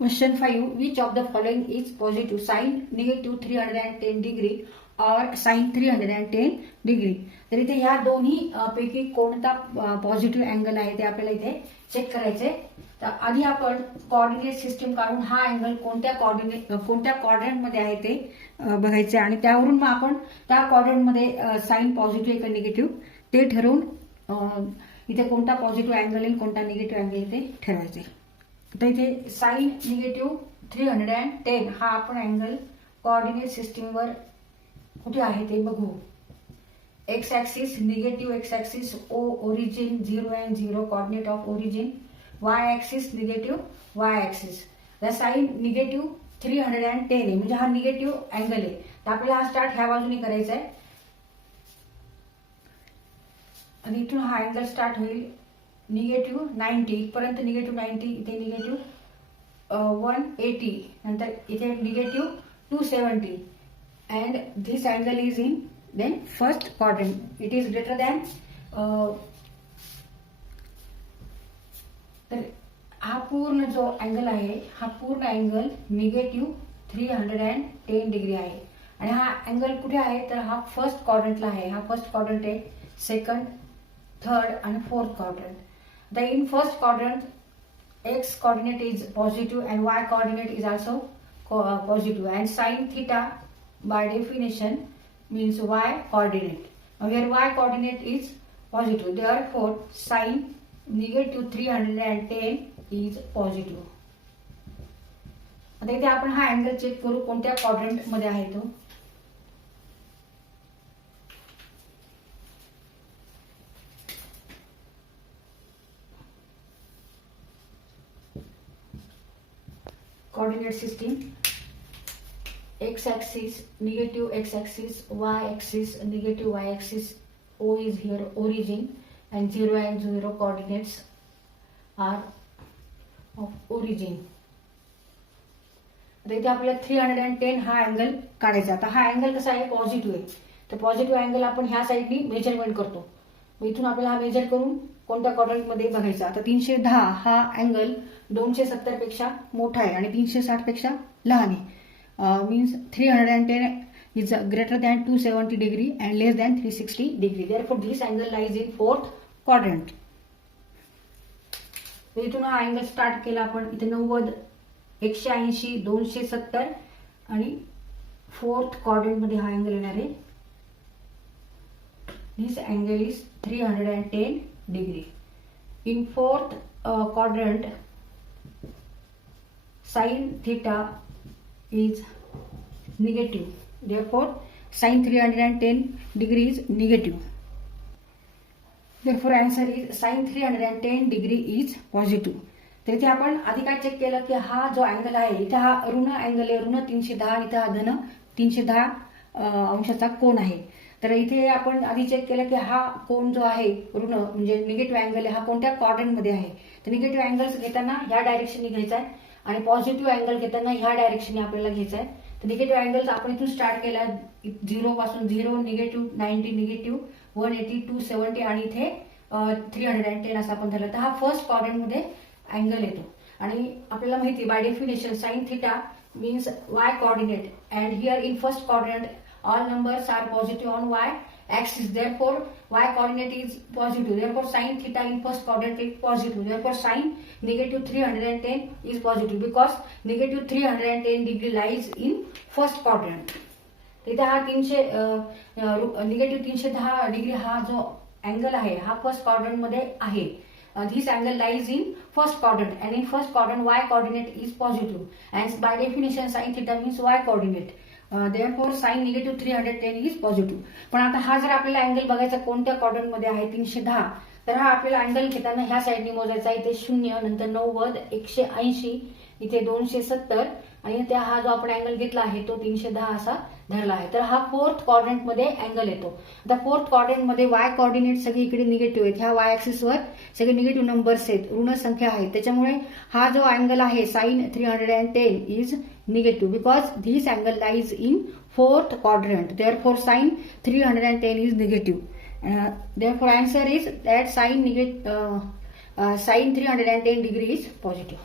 Question 5. Which of the following is positive? Sine negative 310 degree or sine 310 degree. तर इथे ह्या दोन्ही पैकी कोणता पॉझिटिव्ह अँगल आहे ते आपल्याला इथे चेक करायचंय. तर आधी आपण कोऑर्डिनेट सिस्टीम काढून हा अँगल कोणत्या क्वाड्रंट मध्ये आहे ते बघायचे आणि त्यावरून मग आपण त्या क्वाड्रंट मध्ये साइन पॉझिटिव्ह का निगेटिव्ह ते ठरवून इथे कोणता पॉझिटिव्ह अँगल येईल कोणता निगेटिव्ह अँगल ते ठरवायचे. तर इथे साइन निगेटिव्ह 310 हा आपण अँगल कोऑर्डिनेट सिस्टीमवर कुठे आहे ते बघू. X axis negative x axis origin 0 and 0 coordinate of origin. Y axis negative Y axis. तर साइन निगेटिव्ह 310 आहे म्हणजे हा निगेटिव्ह अँगल आहे. तर आपल्याला हा स्टार्ट ह्या बाजूने करायचा आहे आणि इथून हा अँगल स्टार्ट होईल निगेटिव्ह 90 इथपर्यंत. निगेटिव्ह 90 इथे निगेटिव्ह 180 नंतर इथे negative 270 and this angle is in then first quadrant. It is greater than. तर हा पूर्ण जो अँगल आहे हा पूर्ण अँगल निगेटिव्ह 310 डिग्री आहे आणि हा अँगल कुठे आहे तर हा फर्स्ट क्वाड्रंटला आहे. हा फर्स्ट क्वाड्रंट आहे, सेकंड, थर्ड आणि fourth quadrant. The in first quadrant, x coordinate is positive and y coordinate is also positive, and sin theta by definition means y coordinate. Now here y coordinate is positive, therefore sin negative 310 is positive. आता इथे आपण हा angle check करू कोणत्या quadrant मध्ये आहे तो. Coordinate system, x axis negative x axis, y axis negative y axis, O is here origin and 0 and 0 coordinates are of origin. आता इथे आपल्याला 310 हा अँगल काढायचा. आता हा अँगल कसा आहे पॉझिटिव्ह आहे. तर पॉझिटिव्ह अँगल आपण ह्या साईडनी मेजरमेंट करतो. इथून आपल्याला हा मेजर करून कोणत्या क्वाड्रंट मध्ये बघायचा. आता 310 हा अँगल 270 पेक्षा मोठा आहे आणि 360 पेक्षा लहान आहे. Means 310 is greater than 270 degree and less than 360 degree. Therefore this angle lies in fourth quadrant. इथून हा अँगल स्टार्ट केला आपण. इथे 90, 180, 270 आणि फोर्थ क्वाड्रंट मध्ये हा अँगल येणार आहे. This angle is 310 degree. In fourth quadrant, sin theta is negative. Therefore, sin 310 degree is negative. Therefore, answer is sin 310 degree is positive. तर इथे आपण आधी काय चेक केलं की हा जो अँगल आहे इथे हा ऋण अँगल आहे, ऋण 310 आणि इथे हा धन 310 अंशाचा कोन आहे. तर इथे आपण आधी चेक केलं की हा कोन जो आहे ऋण म्हणजे निगेटिव्ह अँगल आहे हा कोणत्या क्वाड्रंट मध्ये आहे. तर निगेटिव्ह अँगल्स घेताना ह्या डायरेक्शनने घ्यायचा आहे आणि पॉझिटिव्ह अँगल घेताना ह्या डायरेक्शनने आपल्याला घ्यायचा आहे. तर निगेटिव्ह अँगल्स आपण इथून स्टार्ट केला 0 पासून 0, निगेटिव्ह 90, निगेटिव्ह 180, 270 आणि इथे 310 असं आपण धरलं. तर हा फर्स्ट क्वाड्रंट मध्ये अँगल येतो आणि आपल्याला माहिती by definition sine theta means Y coordinate and here in first quadrant all numbers are positive on y axis, therefore y coordinate is positive, therefore sin theta in first quadrant is positive, therefore sin negative 310 is positive because negative 310 degree lies in first quadrant. इथे हा negative 310 degree हा जो angle आहे हा first quadrant मध्ये आहे. This angle lies in first quadrant and in first quadrant y coordinate is positive and by definition sin theta means y coordinate. Therefore sin negative 310 is positive. पण आता हा जर आपल्याला अँगल बघायचा कोणत्या क्वाड्रंट मध्ये आहे 310 तर हा आपल्याला अँगल घेताना ह्या साईडने मोजायचा. इथे 0 नंतर 90, 180 इथे 270 आणि इथे हा जो आपण अँगल घेतला आहे तो 310 असा धरला आहे. तर हा फोर्थ क्वाड्रंट मध्ये अँगल येतो. आता फोर्थ क्वाड्रंट मध्ये वाय कोऑर्डिनेट सगळी इकडे निगेटिव्ह आहेत. ह्या वाय ऍक्सिस वर सगळे निगेटिव्ह नंबर्स आहेत, ऋण संख्या आहेत. त्याच्यामुळे हा जो अँगल आहे साइन 310 इज negative because this angle lies in fourth quadrant, therefore sin 310 is negative. Therefore answer is that sin 310 degree is positive.